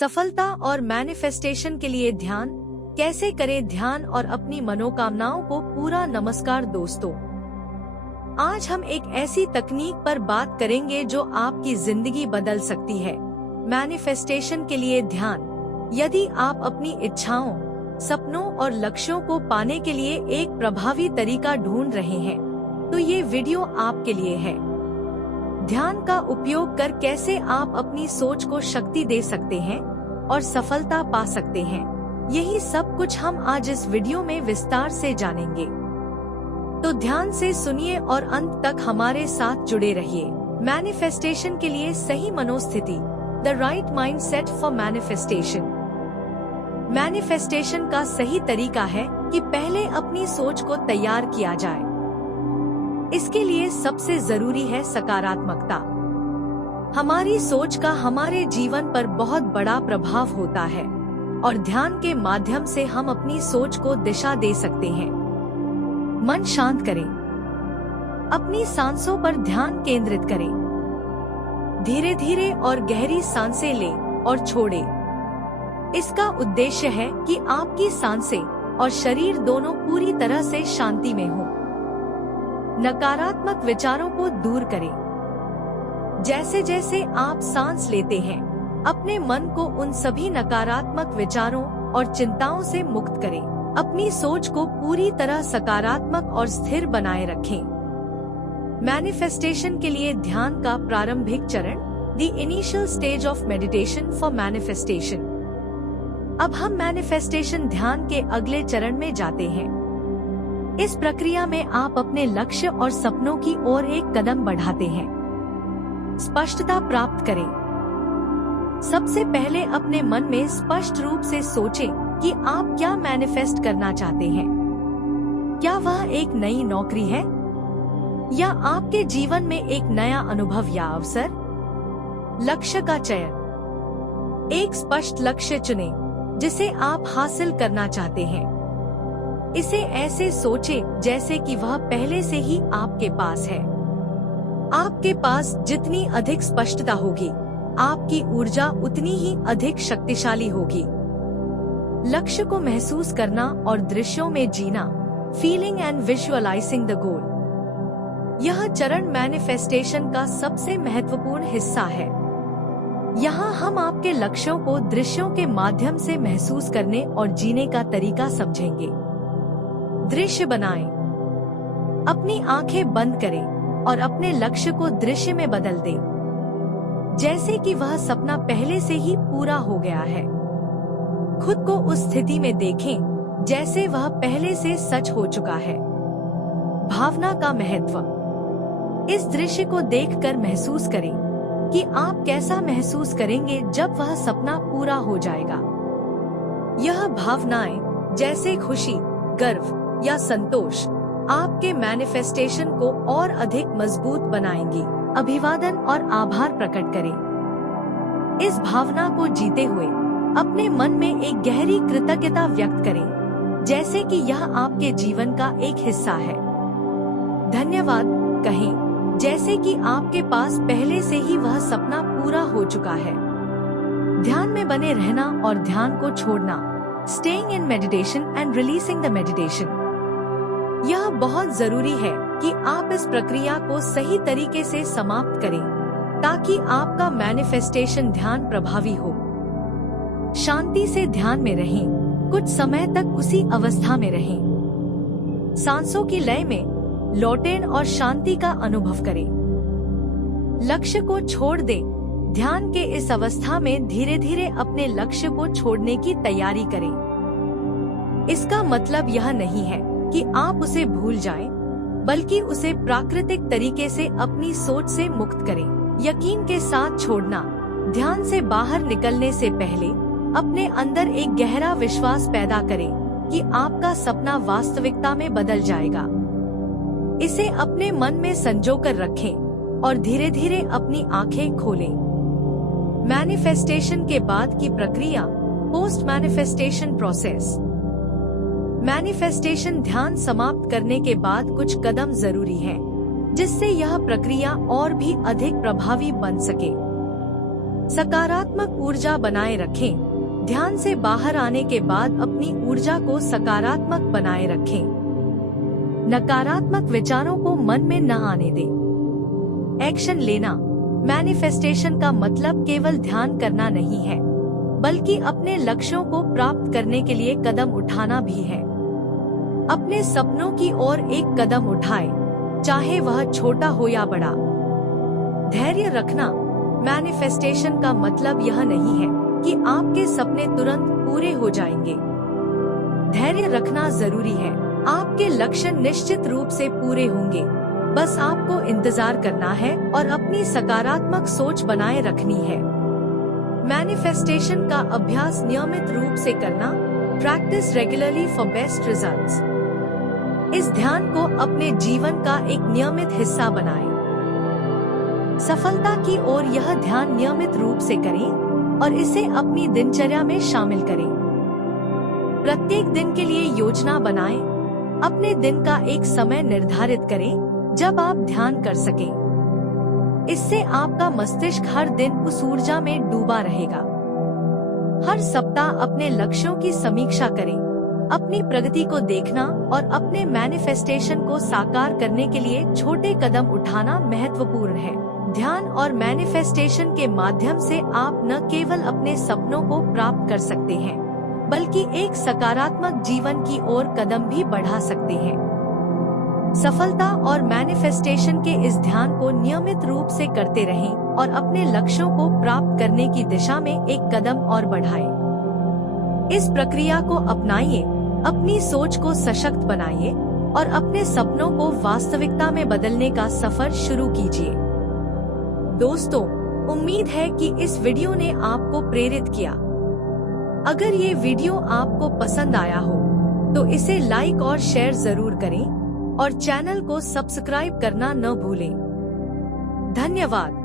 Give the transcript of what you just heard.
सफलता और मैनिफेस्टेशन के लिए ध्यान कैसे करें ध्यान और अपनी मनोकामनाओं को पूरा। नमस्कार दोस्तों, आज हम एक ऐसी तकनीक पर बात करेंगे जो आपकी जिंदगी बदल सकती है। मैनिफेस्टेशन के लिए ध्यान। यदि आप अपनी इच्छाओं, सपनों और लक्ष्यों को पाने के लिए एक प्रभावी तरीका ढूंढ रहे हैं, तो ये वीडियो आपके लिए है। ध्यान का उपयोग कर कैसे आप अपनी सोच को शक्ति दे सकते हैं और सफलता पा सकते हैं, यही सब कुछ हम आज इस वीडियो में विस्तार से जानेंगे। तो ध्यान से सुनिए और अंत तक हमारे साथ जुड़े रहिए। मैनिफेस्टेशन के लिए सही मनोस्थिति, the right mindset for manifestation. Manifestation का सही तरीका है कि पहले अपनी सोच को तैयार किया जाए। इसके लिए सबसे जरूरी है सकारात्मकता। हमारी सोच का हमारे जीवन पर बहुत बड़ा प्रभाव होता है और ध्यान के माध्यम से हम अपनी सोच को दिशा दे सकते हैं। मन शांत करें, अपनी सांसों पर ध्यान केंद्रित करें। धीरे धीरे और गहरी सांसें लें और छोड़ें। इसका उद्देश्य है कि आपकी सांसें और शरीर दोनों पूरी तरह से शांति में हों। नकारात्मक विचारों को दूर करें। जैसे जैसे आप सांस लेते हैं, अपने मन को उन सभी नकारात्मक विचारों और चिंताओं से मुक्त करें। अपनी सोच को पूरी तरह सकारात्मक और स्थिर बनाए रखें। मैनिफेस्टेशन के लिए ध्यान का प्रारंभिक चरण, the initial stage of meditation for manifestation. अब हम मैनिफेस्टेशन ध्यान के अगले चरण में जाते हैं। इस प्रक्रिया में आप अपने लक्ष्य और सपनों की ओर एक कदम बढ़ाते हैं। स्पष्टता प्राप्त करें। सबसे पहले अपने मन में स्पष्ट रूप से सोचें कि आप क्या मैनिफेस्ट करना चाहते हैं। क्या वह एक नई नौकरी है या आपके जीवन में एक नया अनुभव या अवसर? लक्ष्य का चयन। एक स्पष्ट लक्ष्य चुनें जिसे आप हासिल करना चाहते हैं। इसे ऐसे सोचें जैसे कि वह पहले से ही आपके पास है। आपके पास जितनी अधिक स्पष्टता होगी, आपकी ऊर्जा उतनी ही अधिक शक्तिशाली होगी। लक्ष्य को महसूस करना और दृश्यों में जीना, feeling and visualizing the goal. यह चरण मैनिफेस्टेशन का सबसे महत्वपूर्ण हिस्सा है। यहाँ हम आपके लक्ष्यों को दृश्यों के माध्यम से महसूस करने और जीने का तरीका समझेंगे। दृश्य बनाएं। अपनी आंखें बंद करें और अपने लक्ष्य को दृश्य में बदल दें, जैसे कि वह सपना पहले से ही पूरा हो गया है। खुद को उस स्थिति में देखें जैसे वह पहले से सच हो चुका है। भावना का महत्व। इस दृश्य को देखकर महसूस करें कि आप कैसा महसूस करेंगे जब वह सपना पूरा हो जाएगा। यह भावनाएं जैसे खुशी, गर्व या संतोष आपके मैनिफेस्टेशन को और अधिक मजबूत बनाएंगी। अभिवादन और आभार प्रकट करें। इस भावना को जीते हुए अपने मन में एक गहरी कृतज्ञता व्यक्त करें, जैसे कि यह आपके जीवन का एक हिस्सा है। धन्यवाद कहें, जैसे कि आपके पास पहले से ही वह सपना पूरा हो चुका है। ध्यान में बने रहना और ध्यान को छोड़ना। Staying in meditation and releasing the meditation। यह बहुत जरूरी है कि आप इस प्रक्रिया को सही तरीके से समाप्त करें ताकि आपका मैनिफेस्टेशन ध्यान प्रभावी हो। शांति से ध्यान में रहें। कुछ समय तक उसी अवस्था में रहें। सांसों की लय में लौटें और शांति का अनुभव करें। लक्ष्य को छोड़ दें। ध्यान के इस अवस्था में धीरे धीरे अपने लक्ष्य को छोड़ने की तैयारी करें। इसका मतलब यह नहीं है कि आप उसे भूल जाएं, बल्कि उसे प्राकृतिक तरीके से अपनी सोच से मुक्त करें। यकीन के साथ छोड़ना। ध्यान से बाहर निकलने से पहले अपने अंदर एक गहरा विश्वास पैदा करें कि आपका सपना वास्तविकता में बदल जाएगा। इसे अपने मन में संजोकर रखें और धीरे धीरे अपनी आंखें खोलें। मैनिफेस्टेशन के बाद की प्रक्रिया, पोस्ट मैनिफेस्टेशन प्रोसेस। मैनिफेस्टेशन ध्यान समाप्त करने के बाद कुछ कदम जरूरी है, जिससे यह प्रक्रिया और भी अधिक प्रभावी बन सके। सकारात्मक ऊर्जा बनाए रखें। ध्यान से बाहर आने के बाद अपनी ऊर्जा को सकारात्मक बनाए रखें। नकारात्मक विचारों को मन में न आने दें। एक्शन लेना। मैनिफेस्टेशन का मतलब केवल ध्यान करना नहीं है, बल्कि अपने लक्ष्यों को प्राप्त करने के लिए कदम उठाना भी है। अपने सपनों की ओर एक कदम उठाए, चाहे वह छोटा हो या बड़ा। धैर्य रखना। मैनिफेस्टेशन का मतलब यह नहीं है कि आपके सपने तुरंत पूरे हो जाएंगे। धैर्य रखना जरूरी है। आपके लक्ष्य निश्चित रूप से पूरे होंगे, बस आपको इंतजार करना है और अपनी सकारात्मक सोच बनाए रखनी है। मैनिफेस्टेशन का अभ्यास नियमित रूप से करना। Practice regularly for best results. इस ध्यान को अपने जीवन का एक नियमित हिस्सा बनाएं। सफलता की ओर यह ध्यान नियमित रूप से करें और इसे अपनी दिनचर्या में शामिल करें। प्रत्येक दिन के लिए योजना बनाएं। अपने दिन का एक समय निर्धारित करें जब आप ध्यान कर सकें। इससे आपका मस्तिष्क हर दिन उस ऊर्जा में डूबा रहेगा। हर सप्ताह अपने लक्ष्यों की समीक्षा करें। अपनी प्रगति को देखना और अपने मैनिफेस्टेशन को साकार करने के लिए छोटे कदम उठाना महत्वपूर्ण है। ध्यान और मैनिफेस्टेशन के माध्यम से आप न केवल अपने सपनों को प्राप्त कर सकते हैं, बल्कि एक सकारात्मक जीवन की ओर कदम भी बढ़ा सकते हैं। सफलता और मैनिफेस्टेशन के इस ध्यान को नियमित रूप से करते रहें और अपने लक्ष्यों को प्राप्त करने की दिशा में एक कदम और बढ़ाएं। इस प्रक्रिया को अपनाइए, अपनी सोच को सशक्त बनाइए और अपने सपनों को वास्तविकता में बदलने का सफर शुरू कीजिए। दोस्तों, उम्मीद है कि इस वीडियो ने आपको प्रेरित किया। अगर ये वीडियो आपको पसंद आया हो तो इसे लाइक और शेयर जरूर करें और चैनल को सब्सक्राइब करना न भूलें। धन्यवाद।